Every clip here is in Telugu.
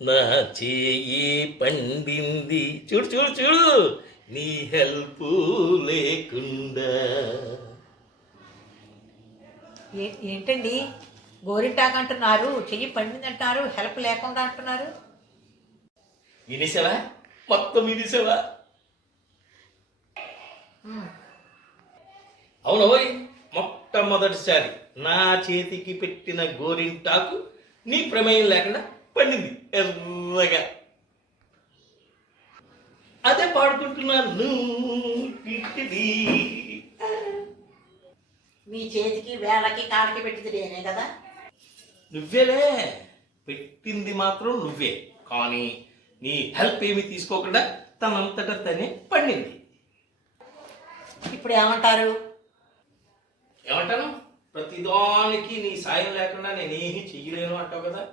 నా చేయి పండింది. చూడు చూడు చూడు. నీ హెల్ప్ లేకుండా. ఏంటండి? గోరింటాకు అంటున్నారు చెయ్యి పండింది అంటున్నారు హెల్ప్ లేకుండా అంటున్నారు. వినిసవా మొత్తం వినిసవా. అవునోయ్ మొట్టమొదటిసారి నా చేతికి పెట్టిన గోరింటాకు నీ ప్రమేయం లేకుండా పండింది ఎర్రగా. అదే పాడుకుంటున్నాను. మీ చేతికి వేళకి కాళ్ళకి పెట్టింది నేనే కదా. నువ్వేలే. పెట్టింది మాత్రం నువ్వే. కానీ నీ హెల్ప్ ఏమీ తీసుకోకుండా తనంతట తనే పండింది. ఇప్పుడు ఏమంటారు? ఏమంటాను? ప్రతిదానికి నీ సాయం లేకుండా నేనేమీ చెయ్యలేను అంటావు కదా.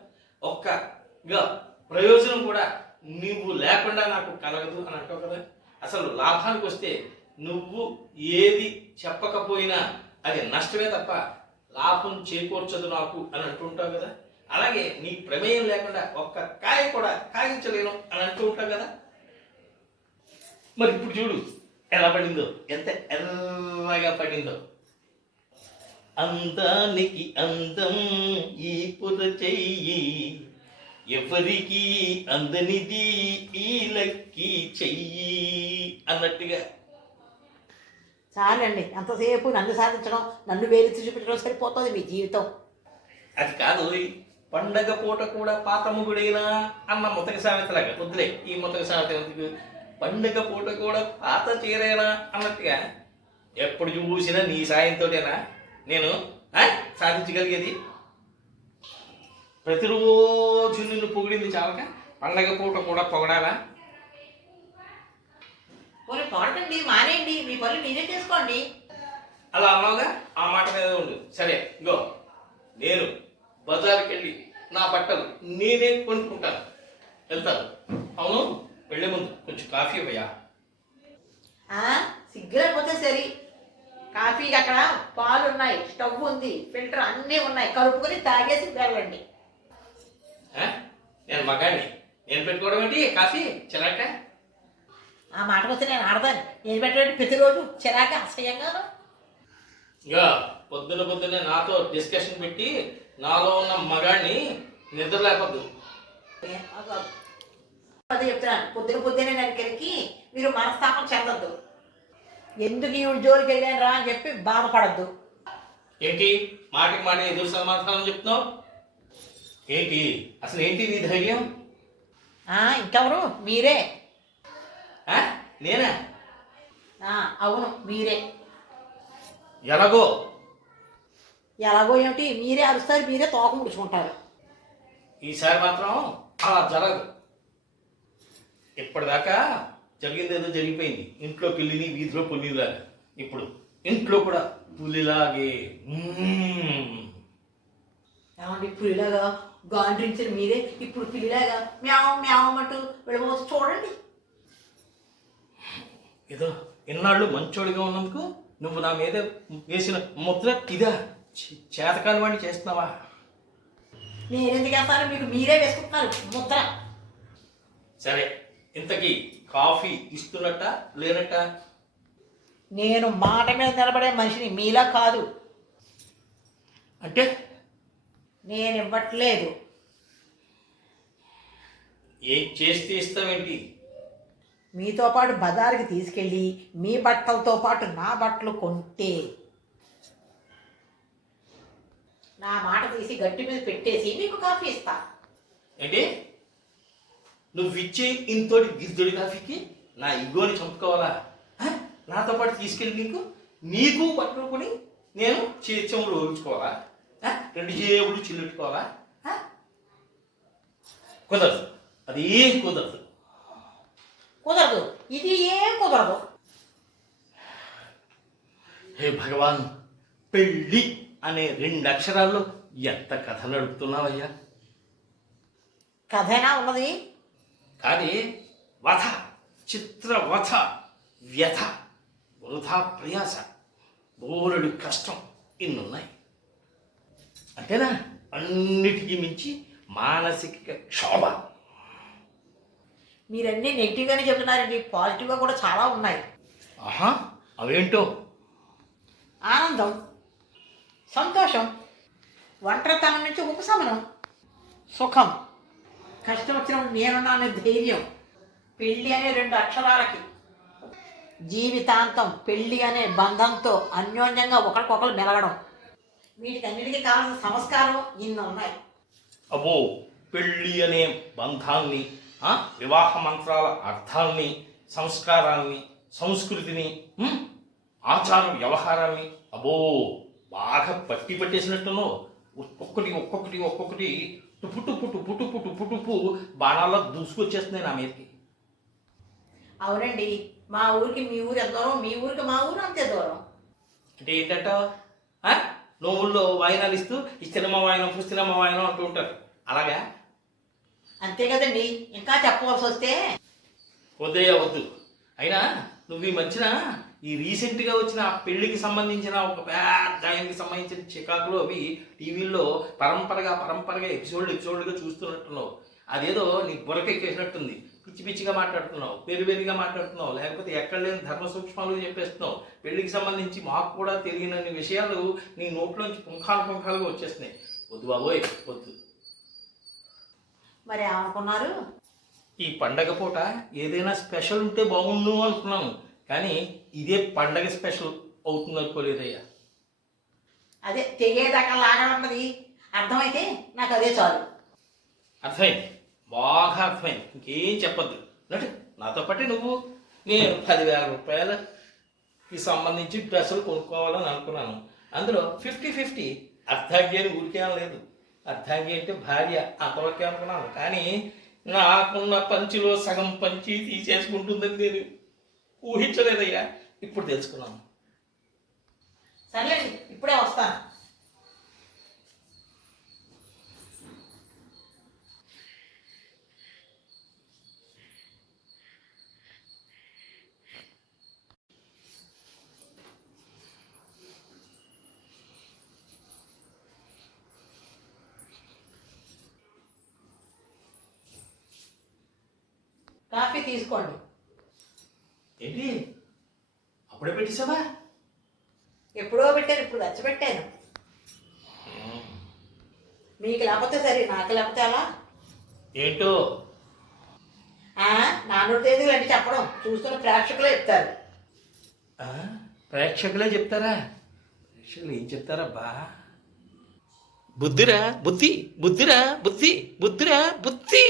ఒక్కగా ప్రయోజనం కూడా నువ్వు లేకుండా నాకు కలగదు అని అంటావు కదా? అసలు లాభానికి వస్తే నువ్వు ఏది చెప్పకపోయినా అది నష్టమే తప్ప లాభం చేకూర్చదు నాకు అని అంటుంటావు కదా? అలాగే నీ ప్రమేయం లేకుండా ఒక్క కాయ కూడా కాయించలేను అని అంటూ ఉంటావు కదా? మరి ఇప్పుడు చూడు ఎలా పడిందో ఎంత ఎర్రగా పడిందో. అందానికి అందం ఈ పుర చెయ్యి ఎవరికి అందనిది ఈ లక్కి చెయ్యి అన్నట్టుగా. చాలండి అంతసేపు నన్ను సాధించడం నన్ను వేలెత్తి చూపించడం సరిపోతుంది మీ జీవితం. అది కాదు. పండగ పూట కూడా పాత ముగుడైనా అన్న ముతక సామెతలాగా వద్దులే ఈ ముతక సామెత పండగ పూట కూడా పాత చీరేనా అన్నట్టుగా. ఎప్పుడు చూసినా నీ సాయంతోటేనా? నేను సాధించగలిగేది? ప్రతిరోజు నిన్ను పొగిడింది చాలక పండగ పూట కూడా పొగడాలా? పోనీ పొగడండి మానేయండి మీ పనులు మీరే చేసుకోండి. అలా అన్నావుగా? ఆ మాట మీద ఉండు. సరే ఇగో నేను బజార్కి వెళ్ళి నా బట్టలు నేనే కొనుక్కుంటాను. వెళ్తాను. అవును? వెళ్ళే ముందు కొంచెం కాఫీ ఇవ్వయా సిగ్గులేకపోతే సరి. కాఫీకి అక్కడ పాలు ఉన్నాయి స్టవ్ ఉంది ఫిల్టర్ అన్నీ ఉన్నాయి. కలుపుకొని తాగేసి వెళ్ళండి? నేను మగాడిని నేను పెట్టుకోవడం ఏంటి? కాఫీ? చిరాక? ఆ మాట వస్తే నేను ఆడదాన్ని. నేను పెట్టేది ప్రతిరోజు చిరాక అసహ్యంగాను ఇక పొద్దున పొద్దున్నే నాతో డిస్కషన్ పెట్టి నాలో ఉన్న మగాడిని నిద్ర లేపద్దు. అదే చెప్తున్నాను. పొద్దున పొద్దునే నరికెరికి మీరు మనస్తాపం చెందొద్దు. ఎందుకు ఈవిడ జోలికి వెళ్ళాను రా అని చెప్పి బాధపడద్దు. ఏంటి? మాటకి మాట ఎదురు సమాధానం చెప్తున్నావు? ఏంటి? అసలు ఏంటి నీ ధైర్యం? ఇంకెవరు? మీరే? నేనా? అవును మీరే. ఎలాగో? ఎలాగో ఏమిటి? మీరే అరుస్తారు మీరే తోక ముడుచుకుంటారు. ఈసారి మాత్రం అలా జరగదు. ఇప్పటిదాకా జరిగింది ఏదో జరిగిపోయింది. ఇంట్లో పిల్లిని వీధిలో పుల్లిలాగా ఇప్పుడు ఇంట్లో కూడా పులిలాగే. ఏమండి పులిలాగా? గాండ్రించిన మీరే ఇప్పుడు పిల్లిలాగా మ్యావ్ మ్యావ్ అంటూ వెళ్ళబోతు చూడండి. ఏదో ఇన్నాళ్ళు మంచోడిగా ఉన్నందుకు నువ్వు నా మీద వేసిన ముద్ర ఇదా? చేతకాని వాడిని చేస్తున్నావా? నేను ఎందుకు వేస్తాను మీకు మీరే వేసుకుంటున్నారు ముద్ర. సరే ఇంతకీ కాఫీ ఇస్తున్నట్ట లేనట్ట? నేను మాట మీద నిలబడే మనిషిని మీలా కాదు. అంటే? నేను ఇవ్వట్లేదు ఏం చేస్తే ఇస్తావేంటి? మీతో పాటు బజార్కి తీసుకెళ్ళి మీ బట్టలతో పాటు నా బట్టలు కొంటే. నా మాట తీసి గట్టి మీద పెట్టేసి మీకు కాఫీ ఇస్తా. ఏంటి? నువ్వు ఇచ్చే ఇంతోటి గిద్దొడి కాఫీకి నా ఇగోని చంపుకోవాలా? నాతో పాటు తీసుకెళ్ళి నీకు నీకు బట్టలు కొని నేను చేచెములు ఊహించుకోవాలా హ? రెండు జేబులు చిల్లుట్టుకోవాలా? కుదరదు అది ఏం కుదరదు. కుదరదు. ఇది ఏం కుదరదు. హే భగవాన్ పెళ్ళి అనే రెండు అక్షరాల్లో ఎంత కథ నడుపుతున్నావయ్యా? కథైనా ఉన్నది? కానీ వధ చిత్రవధ వ్యథ వృధా ప్రయాస బోలెడు కష్టం ఇన్నున్నాయి. అంతేనా? అన్నిటికీ మించి మానసిక క్షోభ. మీరన్నీ నెగిటివ్గానే చెబుతున్నారండి పాజిటివ్గా కూడా చాలా ఉన్నాయి. ఆహా అవేంటో? ఆనందం సంతోషం ఒంటరితనం నుంచి ఉపశమనం సుఖం. కష్టం వచ్చినప్పుడు నేనున్నానే ధైర్యం. పెళ్ళి అనే రెండు అక్షరాలకి. జీవితాంతం పెళ్ళి అనే బంధంతో అన్యోన్యంగా ఒకరికొకరు మెలగడం. వీటికన్నిటికీ కావాల్సిన సంస్కారం ఇన్ని ఉన్నాయి. అబ్బో పెళ్ళి అనే బంధాన్ని వివాహ మంత్రాల అర్థాల్ని సంస్కారాల్ని సంస్కృతిని ఆచార వ్యవహారాల్ని అబ్బో బాగా పట్టి పట్టేసినట్టును ఒక్కొక్కటి ఒక్కొక్కటి ఒక్కొక్కటి టుపు టుపు టుపు టుపు టుపు టుపు బాణాల్లో దూసుకొచ్చేస్తున్నాయి నా మీదకి. అవునండి మా ఊరికి మీ ఊరు ఎంత దూరం? మీ ఊరికి మా ఊరు అంతే దూరం. అంటే ఏంటంట? నోముల్లో వాయినాలు ఇస్తూ ఇచ్చినమ్మ వాయనం పుస్తినమ్మ వాయనం అంటూ ఉంటారు. అలాగా? అంతే కదండి. ఇంకా చెప్పవలసి వస్తే? వద్దయ్య వద్దు. అయినా నువ్వు ఈ మధ్యన ఈ రీసెంట్గా వచ్చిన ఆ పెళ్ళికి సంబంధించిన ఒక పెద్ద ఆయనకి సంబంధించిన చికాకులు అవి టీవీల్లో పరంపరగా పరంపరగా ఎపిసోడ్లు ఎపిసోడ్లుగా చూస్తున్నట్టున్నావు. అదేదో నీ బుర్రకెక్కేసినట్టుంది పిచ్చి పిచ్చిగా మాట్లాడుతున్నావు పెరి మాట్లాడుతున్నావు లేకపోతే ఎక్కడ లేని ధర్మ సూక్ష్మాలు చెప్పేస్తున్నావు. పెళ్ళికి సంబంధించి మాకు కూడా తెలియనన్ని విషయాలు నీ నోట్లోంచి పుంఖాలు పుంఖాలుగా వచ్చేస్తున్నాయి. వద్దు బాబోయ్ వద్దు. మరి ఏమనుకున్నారు? ఈ పండగ పూట ఏదైనా స్పెషల్ ఉంటే బాగుండు అనుకున్నాను. కానీ ఇదే పండగ స్పెషల్ అవుతుంది అనుకోలేదయ్యా. అదే తెగేదాకా లాగడన్నది అర్థమైతే నాకు అదే చాలు. అర్థమైంది. బాగా అర్థమైంది. ఇంకేం చెప్పొద్దు. నటు నాతో పాటు నువ్వు. నేను పదివేల రూపాయలకి సంబంధించి డ్రెస్సులు కొనుక్కోవాలని అనుకున్నాను. అందులో ఫిఫ్టీ ఫిఫ్టీ అర్ధాంగి అని ఊరికేం లేదు. అర్ధాంగి అంటే భార్య. అంతవరకే అనుకున్నాను కానీ నాకున్న పంచిలో సగం పంచి తీసేసుకుంటుందని నేను ఊహించలేదయ్యా. ఇప్పుడు తెలుసుకున్నాను. సర్లేండి ఇప్పుడే వస్తాను కాఫీ తీసుకోండి. ఏంటి? అప్పుడే పెట్టేసావా ఎప్పుడో పెట్టాను ఇప్పుడు తెచ్చిపెట్టాను మీకు లేకపోతే సరే నాకు లేకపోతే అలా ఏంటో? నాన్నూరు తేదీలు అంటే చెప్పడం. చూస్తున్న ప్రేక్షకులే చెప్తారు. ఆ? ప్రేక్షకులే చెప్తారా? ప్రేక్షకులు ఏం చెప్తారా బా బుద్ధిరా బుద్ధి బుద్ధిరా బుద్ధి బుద్ధిరా బుద్ధి.